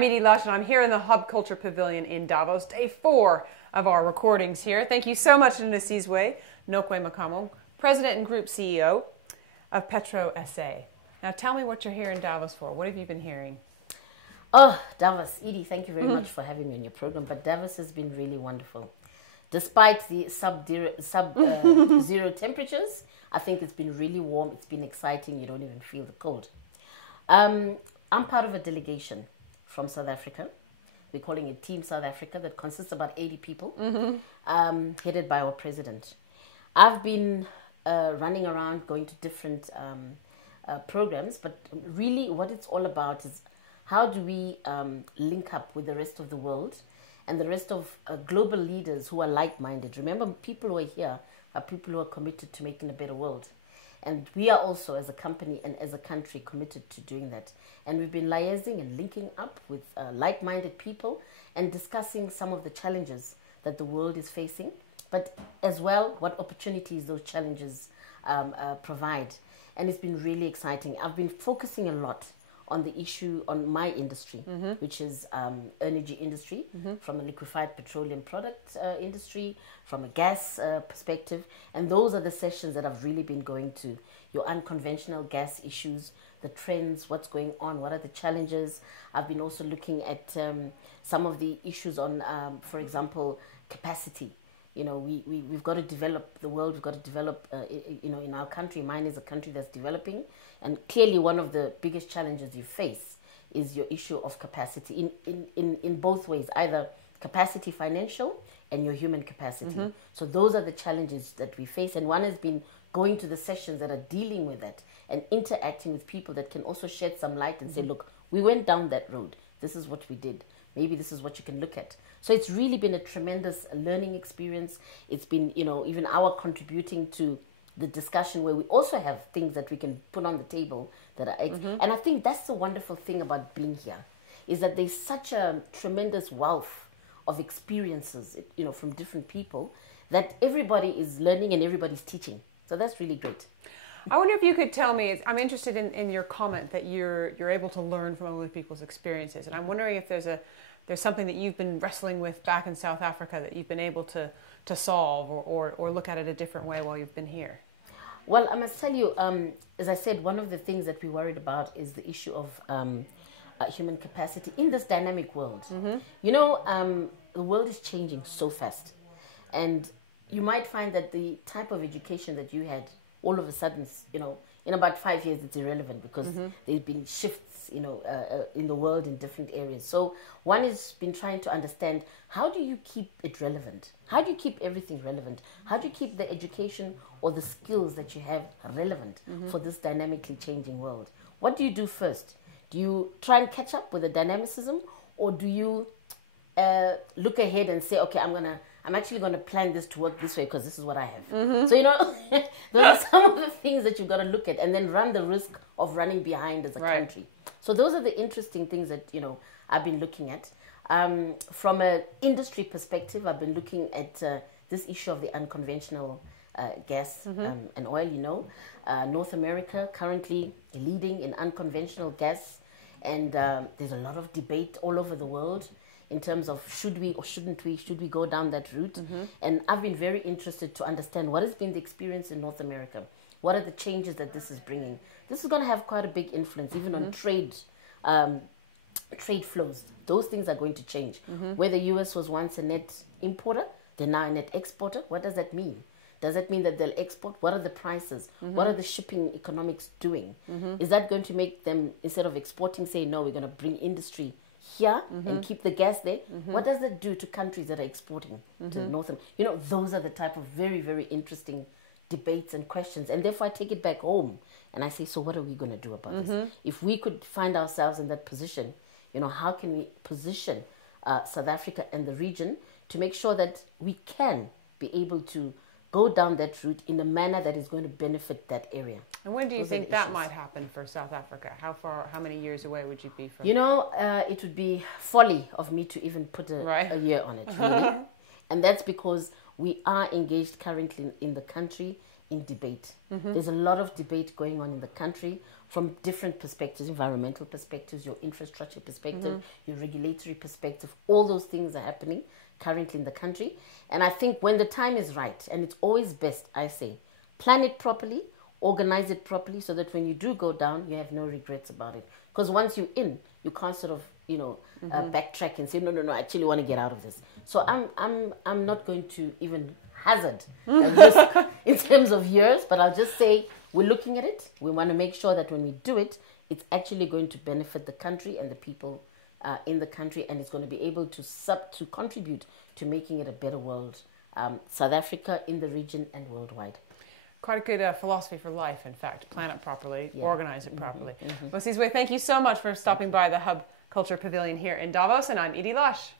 I'm Edie Lush, and I'm here in the Hub Culture Pavilion in Davos, day 4 of our recordings here. Thank you so much to Nosize, Nokwe Macamo, President and Group CEO of Petro SA. Now tell me what you're here in Davos for. What have you been hearing? Oh, Davos. Edie, thank you very much for having me on your program. But Davos has been really wonderful. Despite the sub-zero temperatures, I think it's been really warm. It's been exciting. You don't even feel the cold. I'm part of a delegation from South Africa. We're calling it Team South Africa, that consists of about 80 people, headed by our president. I've been running around, going to different programs, but really what it's all about is how do we link up with the rest of the world and the rest of global leaders who are like-minded. Remember, people who are here are people who are committed to making a better world. And we are also, as a company and as a country, committed to doing that. And we've been liaising and linking up with like-minded people and discussing some of the challenges that the world is facing, but as well what opportunities those challenges provide. And it's been really exciting. I've been focusing a lot on the issue on my industry, which is energy industry, from a liquefied petroleum product industry, from a gas perspective. And those are the sessions that I've really been going to. Your unconventional gas issues, the trends, what's going on, what are the challenges. I've been also looking at some of the issues on, for example, capacity. You know, we've got to develop the world. We've got to develop, you know, in our country. Mine is a country that's developing. And clearly one of the biggest challenges you face is your issue of capacity in both ways, either capacity financial and your human capacity. So those are the challenges that we face. And one has been going to the sessions that are dealing with that and interacting with people that can also shed some light and say, look, we went down that road. This is what we did. Maybe this is what you can look at. So it's really been a tremendous learning experience. It's been, you know, even our contributing to the discussion where we also have things that we can put on the table that are... And I think that's the wonderful thing about being here, is that there's such a tremendous wealth of experiences, you know, from different people, that everybody is learning and everybody's teaching. So that's really great. I wonder if you could tell me, I'm interested in your comment that you're able to learn from other people's experiences. And I'm wondering if there's something that you've been wrestling with back in South Africa that you've been able to solve or look at it a different way while you've been here. Well, I must tell you, as I said, one of the things that we worried about is the issue of human capacity in this dynamic world. You know, the world is changing so fast. And you might find that the type of education that you had, all of a sudden, you know, in about 5 years, it's irrelevant because there's been shifts, you know, in the world in different areas. So one has been trying to understand, how do you keep it relevant? How do you keep everything relevant? How do you keep the education or the skills that you have relevant for this dynamically changing world? What do you do first? Do you try and catch up with the dynamicism, or do you look ahead and say, okay, I'm actually going to plan this to work this way because this is what I have. So, you know, those are some of the things that you've got to look at and then run the risk of running behind as a country. So those are the interesting things that, you know, I've been looking at. From an industry perspective, I've been looking at this issue of the unconventional gas and oil, you know. North America currently leading in unconventional gas. And there's a lot of debate all over the world in terms of should we or shouldn't we, should we go down that route? And I've been very interested to understand what has been the experience in North America. What are the changes that this is bringing? This is going to have quite a big influence even on trade flows. Those things are going to change. Where the US was once a net importer, they're now a net exporter. What does that mean? Does that mean that they'll export? What are the prices? What are the shipping economics doing? Is that going to make them, instead of exporting, say, no, we're going to bring industry here and keep the gas there? What does that do to countries that are exporting to North America? You know, those are the type of very, very interesting debates and questions. And therefore, I take it back home and I say, so what are we going to do about this? If we could find ourselves in that position, you know, how can we position South Africa and the region to make sure that we can be able to go down that route in a manner that is going to benefit that area? And when do you think that might happen for South Africa? How many years away would you be from? You know, it would be folly of me to even put a year on it, really. And that's because we are engaged currently in the country in debate. There's a lot of debate going on in the country from different perspectives, environmental perspectives, your infrastructure perspective, your regulatory perspective. All those things are happening currently in the country. And I think when the time is right, and it's always best, I say, plan it properly, organize it properly so that when you do go down, you have no regrets about it. Because once you're in, you can't sort of, backtrack and say, no, I actually want to get out of this. So I'm not going to even hazard a risk in terms of years, but I'll just say we're looking at it. We want to make sure that when we do it, it's actually going to benefit the country and the people in the country, and it's going to be able to contribute to making it a better world, South Africa, in the region and worldwide. Quite a good philosophy for life, in fact. Plan it properly, organize it properly. Nosize, thank you so much for stopping by the Hub Culture Pavilion here in Davos, and I'm Edie Lush.